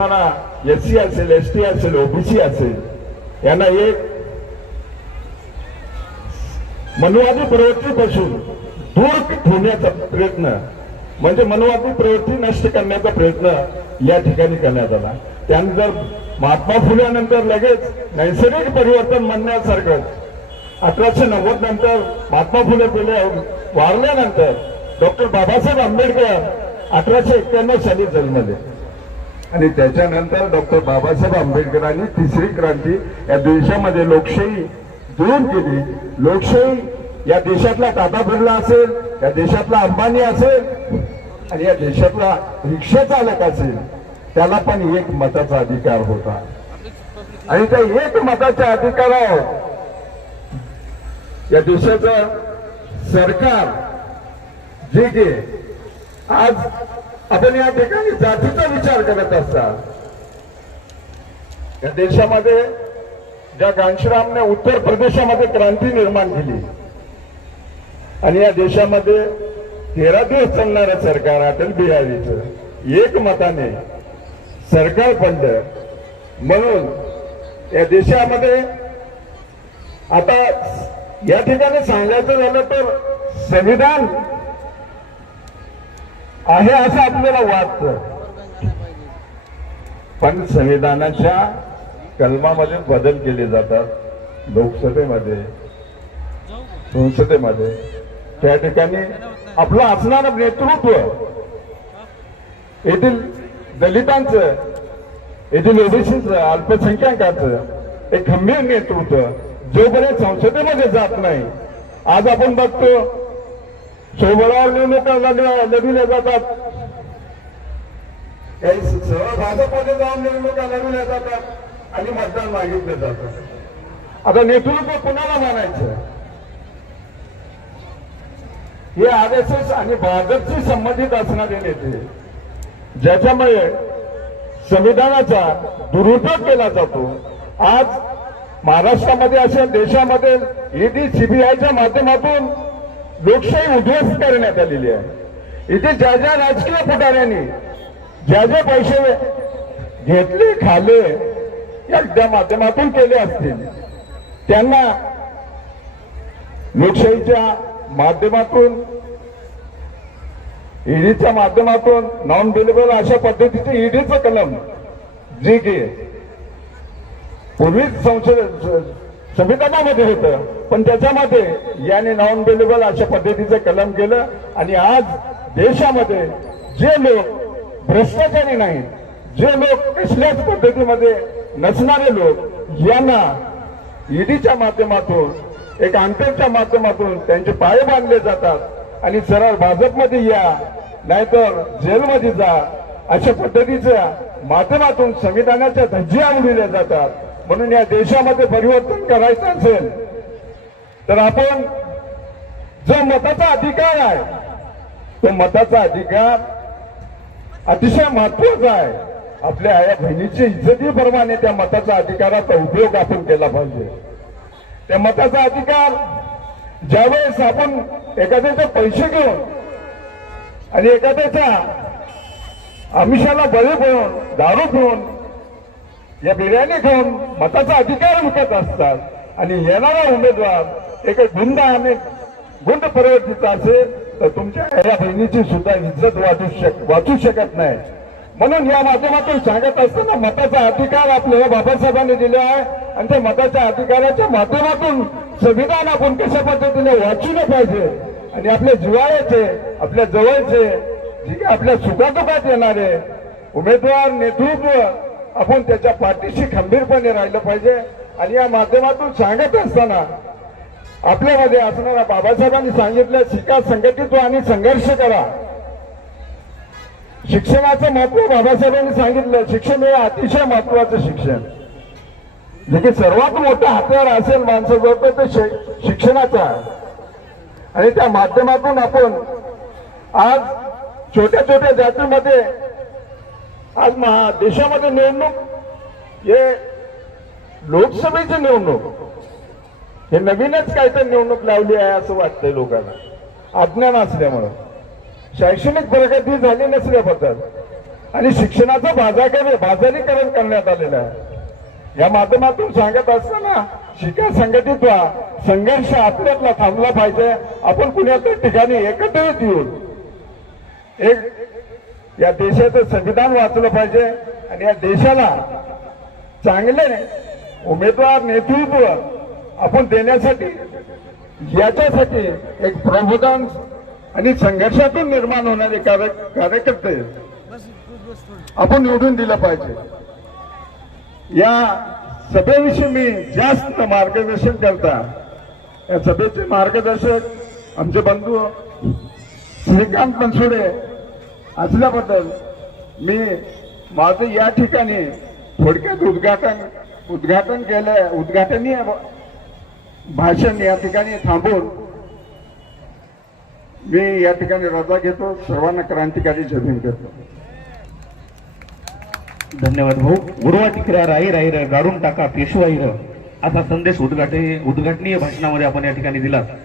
S C असेल S T असेल OBC असेल यांना एक मनुवादी प्रवृत्तीपासून दूर ठेवण्याचा प्रयत्न म्हणजे मनुवादी प्रवृत्ती नष्ट करण्याचा प्रयत्न या ठिकाणी करण्यात आला. त्यानंतर महात्मा फुल्यानंतर लगेच नैसर्गिक परिवर्तन म्हणण्यासारखं अठराशे नव्वद नंतर महात्मा फुले फुले वारल्यानंतर डॉक्टर बाबासाहेब आंबेडकर अठराशे एक्क्याण्णव साली जन्मले. आणि त्याच्यानंतर डॉक्टर बाबासाहेब आंबेडकरांनी तिसरी क्रांती या देशामध्ये लोकशाही दूर केली. लोकशाही या देशातला टाटा बिर्ला असेल या देशातला अंबानी असेल आणि या देशातला रिक्षा चालक असेल त्याला पण एक मताचा अधिकार होता. आणि त्या एक मताच्या अधिकारावर या देशाचं सरकार जे की आज आपण या ठिकाणी जातीचा विचार करत असता या देशामध्ये ज्या घनश्यामने उत्तर प्रदेशामध्ये क्रांती निर्माण केली आणि या देशामध्ये तेरा दिवस चालणारं सरकार अटल बिहारीचं एक मताने सरकार पडलं. म्हणून या देशामध्ये आता या ठिकाणी सांगायचं झालं तर संविधान आहे असं आपल्याला वाटतं. पण संविधानाच्या कलमामध्ये बदल केले जातात. लोकसभेमध्ये संसदेमध्ये. त्या ठिकाणी आपलं असणारं नेतृत्व येथील दलितांचं येथील ओबीसीचं अल्पसंख्याकाचं एक खंबीर नेतृत्व जोपर्यंत संसदेमध्ये जात नाही. आज आपण बघतो सोबळावर निवडणुका लढविल्या जातात काही सरळ भाजपमध्ये जाऊन निवडणुका लढविल्या जातात आणि मतदान मागितलं जातं आता नेतृत्व कुणाला मानायचं? हे आर एस एस आणि भाजपशी संबंधित असणारे नेते ज्याच्यामुळे संविधानाचा दुरुपयोग केला जातो. आज महाराष्ट्रामध्ये असेल देशामध्ये ईडी सीबीआयच्या माध्यमातून लोकशाही उद्ध्वस्त करण्यात आलेली आहे. इथे ज्या ज्या राजकीय पुढाऱ्यांनी ज्या ज्या पैसे घेतले खाले या माध्यमातून केले असतील त्यांना लोकशाहीच्या माध्यमातून ईडीच्या माध्यमातून नॉन बिलेबल अशा पद्धतीचे ईडीचं कलम जे की पूर्वी संसद संविधानामध्ये होतं. पण त्याच्यामध्ये याने नॉन बेलेबल अशा पद्धतीचं कलम केलं आणि आज देशामध्ये जे लोक भ्रष्टाचारी नाही जे लोक कसल्याच पद्धतीमध्ये नसणारे लोक यांना ईडीच्या माध्यमातून एक अंतरच्या माध्यमातून त्यांचे पाय बांधले जातात आणि सरळ भाजपमध्ये या नाहीतर जेलमध्ये जा अशा पद्धतीच्या माध्यमातून संविधानाच्या धज्जिया उडविल्या जातात. म्हणून या देशामध्ये परिवर्तन करायचं असेल तर आपण जो मताचा अधिकार आहे तो मताचा अधिकार अतिशय महत्त्वाचा आहे. आपल्या आया बहिणीची इज्जतीप्रमाणे त्या मताचा अधिकाराचा उपयोग आपण केला पाहिजे. त्या मताचा अधिकार ज्यावेळेस आपण एखाद्याचे पैसे घेऊन आणि एखाद्याच्या आमिषाला बळी पळून दारू पिऊन या बिर्याणी खाऊन मताचा अधिकार विकत असतात आणि येणारा उमेदवार एक गुंड आणि गुंड प्रवृत्तीचा असेल तर तुमच्या या बहिणीची सुद्धा इज्जत वाचू शक वाचू शकत नाही. म्हणून या माध्यमातून सांगत असताना मताचा अधिकार आपल्याला बाबासाहेबांनी दिला आहे. आणि त्या मताच्या अधिकाराच्या माध्यमातून संविधान आपण कशा पद्धतीने वाचून पाहिजे? आणि आपल्या जिवाळ्याचे आपल्या जवळचे जे काही आपल्या सुखादुखात येणारे उमेदवार नेतृत्व आपण त्याच्या पाठीशी खंबीरपणे राहिलं पाहिजे. आणि या माध्यमातून सांगत असताना आपल्यामध्ये असणारा बाबासाहेबांनी सांगितलं शिका संघटित आणि संघर्ष करा. शिक्षणाचं महत्त्व बाबासाहेबांनी सांगितलं. शिक्षण हे अतिशय महत्वाचं शिक्षण. जे की सर्वात मोठं हत्यार असेल माणसाजवळ तर ते शिक्षणाचा आहे. आणि त्या माध्यमातून आपण आज छोट्या छोट्या जातीमध्ये आज महा देशामध्ये निवडणूक हे लोकसभेची निवडणूक. हे नवीनच काहीतरी निवडणूक लावली आहे असं वाटतंय लोकांना. अज्ञान असल्यामुळं. शैक्षणिक प्रगती झाली नसल्याबद्दल आणि शिक्षणाचं बाजाकर बाजारीकरण करण्यात आलेलं आहे. या माध्यमातून सांगत असताना शिका संघटित व्हा. संघर्ष आपल्यातला थांबला पाहिजे. आपण कुणाच्या ठिकाणी एकत्रित येऊन एक या देशाचं संविधान वाचलं पाहिजे आणि या देशाला चांगले उमेदवार नेतृत्व आपण देण्यासाठी याच्यासाठी एक प्रबोधन आणि संघर्षातून निर्माण होणारे कार्य कार्यकर्ते आपण निवडून दिलं पाहिजे. या सभेविषयी मी जास्त मार्गदर्शन करता. या सभेचे मार्गदर्शक आमचे बंधू श्रीकांत बनसोडे असल्याबद्दल मी माझं या ठिकाणी थोडक्यात उद्घाटन उद्घाटन केलं उद्घाटनीय भाषण या ठिकाणी थांबून मी या ठिकाणी रजा घेतो सर्वांना क्रांतिकारी जमीन भीम करतो धन्यवाद भाऊ. गुरुवा टिकरा राही राही र गाडून टाका पेशवाई र. असा संदेश उद्घाटे उद्घाटनीय भाषणामध्ये आपण या ठिकाणी दिला.